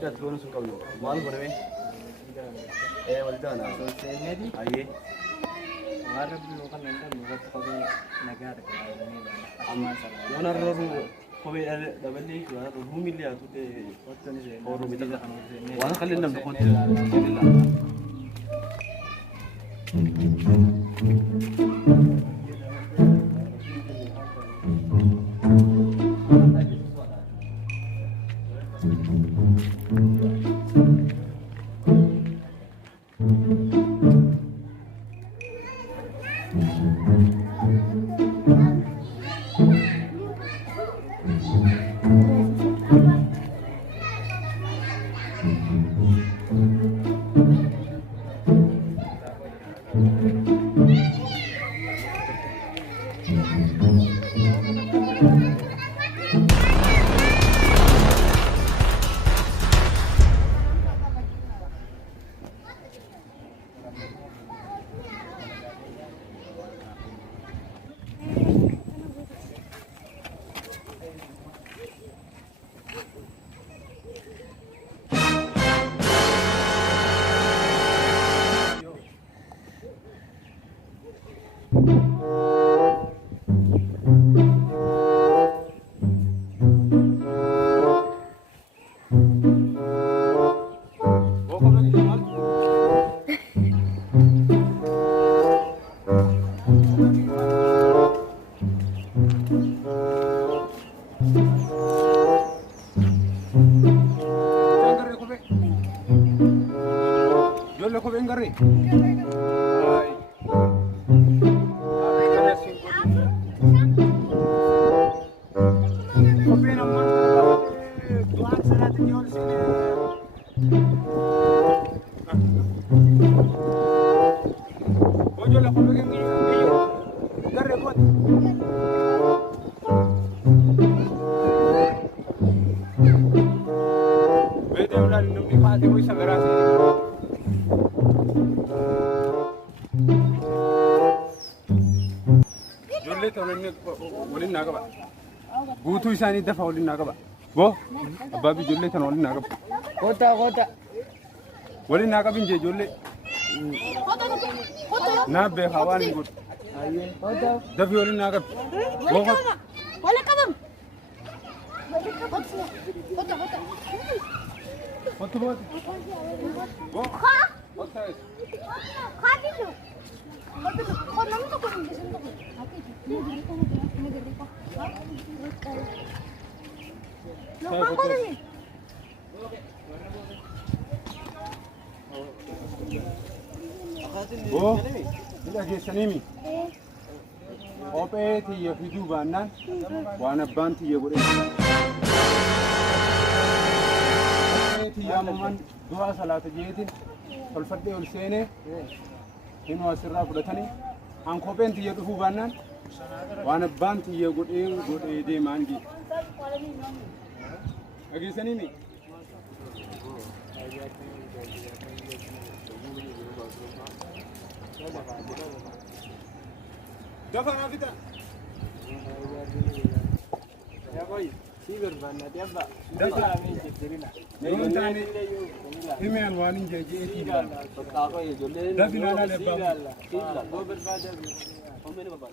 guddaa toona sun qabnu maal godhame waldaan ayyee warra biyoo kan nan irratti kophee nagaa yoon arrooru kophee dabalee ruumillee haa tutte ooruu mita waan kallee namni qotti guutuu isaanii dafa waliin naa qaba boo abbaa bi ijoollee kana waliin naa qaba koota waliin naa qabin jee ijoollee naa beekaa waan hin godhu dafi waliin naa qabi boo wala qabam koota boo koota Kadisu. Kau nama tu kau ni sendiri. Ni diri kau. Lupa kau ni. Oh, ini lagi senimi. Ope tiya fidu banan, wana ban tiya boleh. Ope tiya maman dua salat jiatin, kalau fadli ulsene, ini wasirah budatani. Angkopen tiya tu banan, wana ban tiya gode de mandi. Lagi senimi. Dapat apa kita? Ya boy, sigur banget ya pak. Dapat ini cerita. Ini yang wanin jadi itu. Apa ya jualan? Dapat nana lepas. Gue berbeda. Komen apa pak?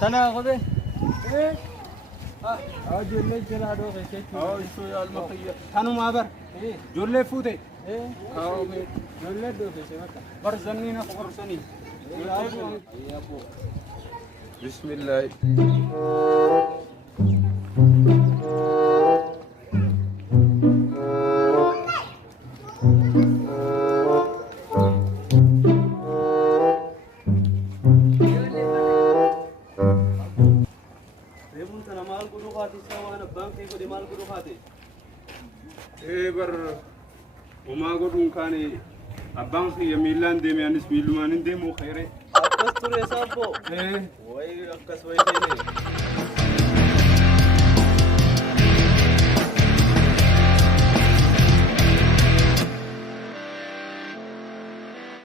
Tanah aku deh. Julle jala do कैसे? इसको अलमा कहिए. थानु माबर. जुlle फूटे. आओ में जुlle दो कैसे बता. बरसनी ना बरसनी. Bismillah. bar وما قدون كان أبان في ميلان ديم يعني اسم ميلمان ديم وخيره Akkas ture sabbo. إيه Way akkas way tene.